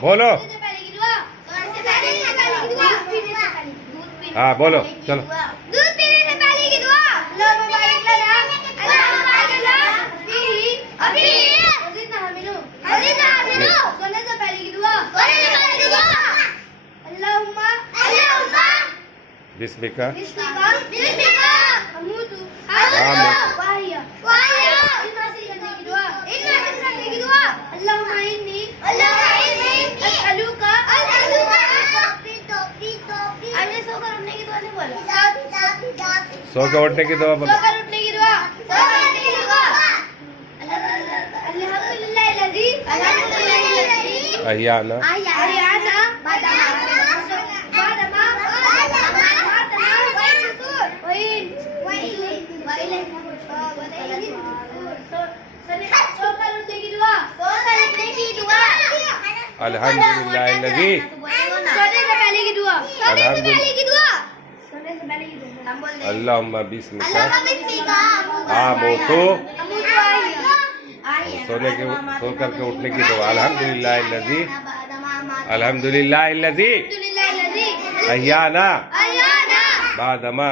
बोलो। हाँ बोलो चलो। दूध पीने से पहले की दुआ। सोने से पहले की दुआ। अल्लाहुम्मा बिस्मिका हमूदु हाँ वाहिया करने की दुआ। अल्लाहुम्मा इन्नी अस्अलुका अरे सोकर उठने की दुआ नहीं बोला। सो के उठने की दुआ बोलो। सोकर उठने की दुआ। अल्हम्दुलिल्लाहिल्लज़ी अहियाना अहियाना अल्हम्दुलिल्लाहिल्लज़ी सोने से पहले की दुआ। अल्लाहुम्मा बिस्मिका आमूतु सोने के सो करके उठने की दुआ। अल्हम्दुलिल्लाहिल्लज़ी अल्हम्दुलिल्लाहिल्लज़ी अहियाना बादमा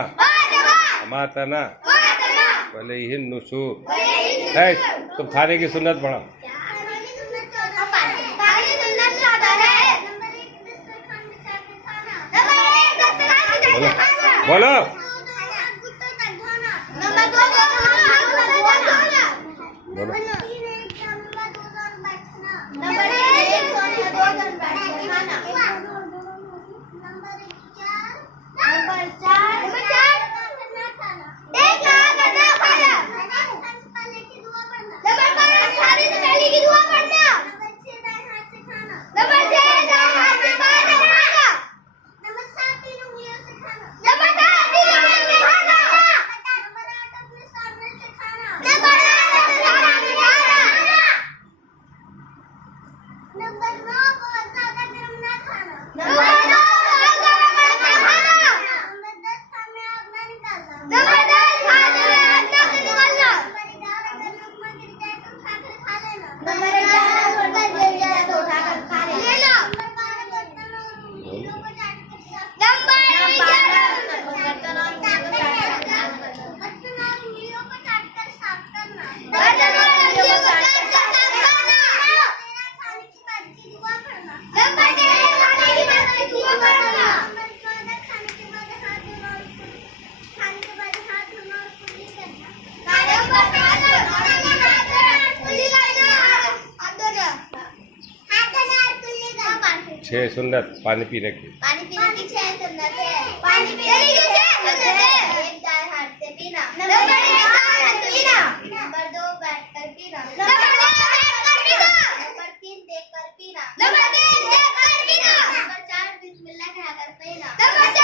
अमातना वलैहिन नुशूर। तुम खाने की सुन्नत पढ़ो। बोलो बोलो। बोलो छह सुन्नत पानी पीने की। 6 सुन्नत है। पानी पीने की 6 सुन्नत है। 1 गाय हाथ से पीना। नंबर 2 बैठ कर पीना। नंबर 3 देख कर पीना। नंबर 4 बिस्मिल्लाह कहकर पीना। नंबर 5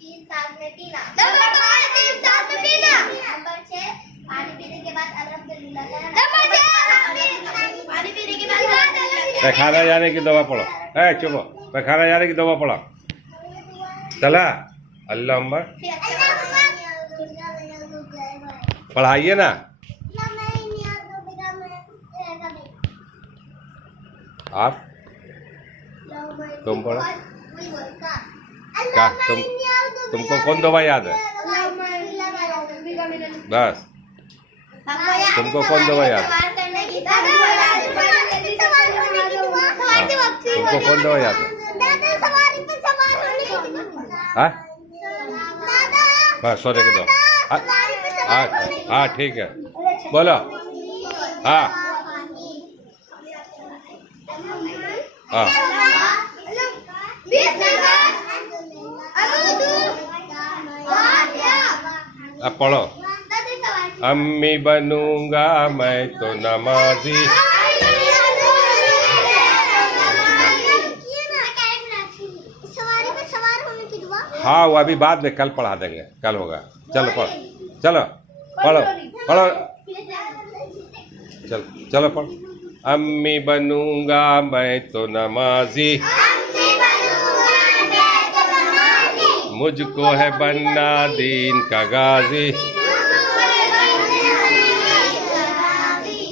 3 साथ में पीना। नंबर 6 पानी पीने के बाद अल्हम्दुलिल्लाह कहना। नंबर 6 पानी पीने के बाद पैखाना जाने की दवा पढ़ो। चुप पैखाना जाने की दवा पढ़ो। चला अल्लाहुम्मा पढ़ाइए ना। आप तुम पढ़ो। क्या तुमको कौन दवा याद है? बस तुमको कौन दवा याद है? तुमको कौन दवा याद है? हाँ बस सोने के दो। हाँ ठीक है बोलो। हाँ हाँ अब पढ़ो। अम्मी बनूंगा मैं तो नमाजी। हाँ वो अभी बाद में कल पढ़ा देंगे। कल होगा। चलो पढ़ो। चलो पढ़ो पढ़ो। चलो पढ़ो। अम्मी बनूंगा मैं तो नमाजी। मुझको है बनना दीन का गाजी।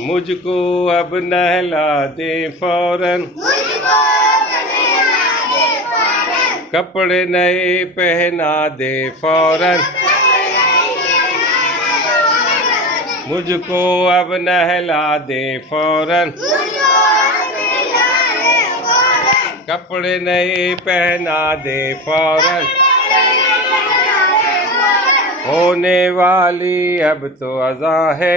मुझको अब नहला दे फौरन, मुझको नहला दे फौरन, कपड़े नए पहना दे फौरन, मुझको अब नहला दे फौरन, कपड़े नए पहना दे फौरन, होने वाली अब तो अज़ा है,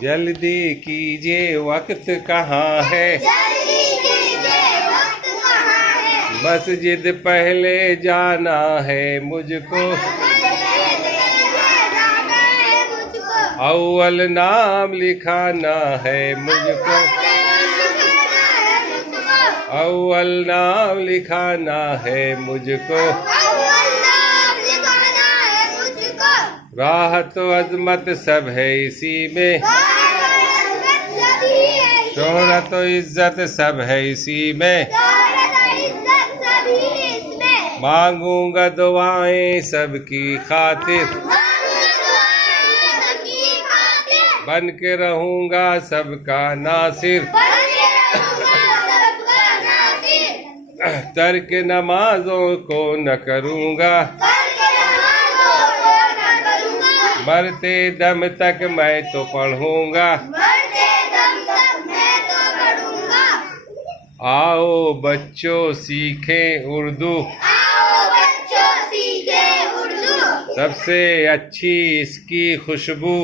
जल्दी कीजिए वक्त कहाँ है, मस्जिद पहले जाना है मुझको, अव्वल नाम लिखाना है मुझको, अव्वल नाम लिखाना है मुझको, राहत अजमत सब है इसी में, शोहरत इज्जत सब है इसी में, मांगूंगा दुआएं सबकी खातिर, बन के रहूंगा सबका नासिर, तर्क नमाजों को न करूंगा, मरते दम तक मैं तो पढ़ूंगा, आओ बच्चों सीखें उर्दू, सबसे अच्छी इसकी खुशबू,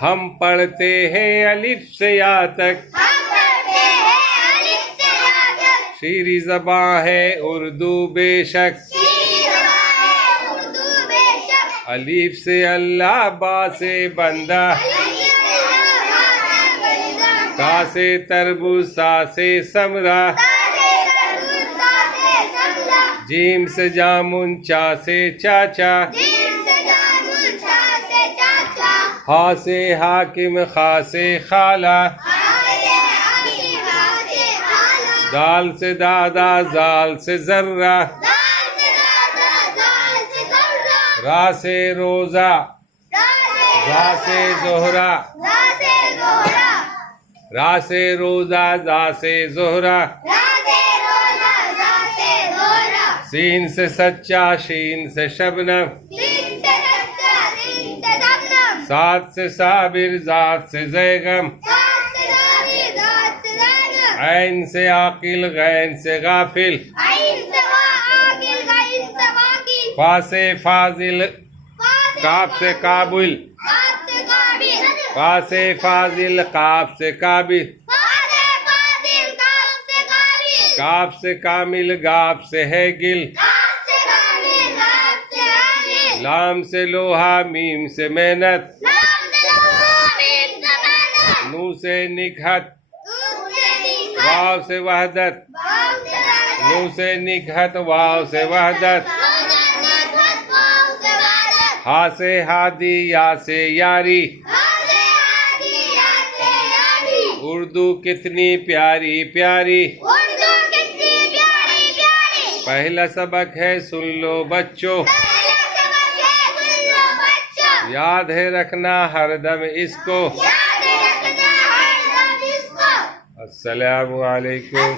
हम पढ़ते हैं अलिफ से या तक, शीरी ज़बां है उर्दू बेशक, अलिफ से अल्लाह, बा से बंदा, ता से तरबूज, सा से समरा, जीम से जामुन, चा से चाचा, हा से हाकिम, खा से खाला, दाल से दादा, जाल से जर्रा, रा से रोजा, जा से जोहरा, रा से रोजा, जा से जोहरा, सीन से सच्चा, शीन से शबनम, सात से साबिर, जात से जैगम, ऐन से आकिल, गैन से गाफिल, फा से फाजिल, काफ से काबिल, फा से फाजिल, काफ से काबिल, काफ से कामिल, गाफ से है गिल, लाम से लोहा, मीम से मेहनत, नू से निकहत, वाव से वहदत, नू से निकहत, वाव से वहदत, हा से हादी, या से यारी, उर्दू कितनी प्यारी प्यारी, पहला सबक है सुन लो बच्चों, याद है रखना हरदम इसको। अस्सलामु अलैकुम।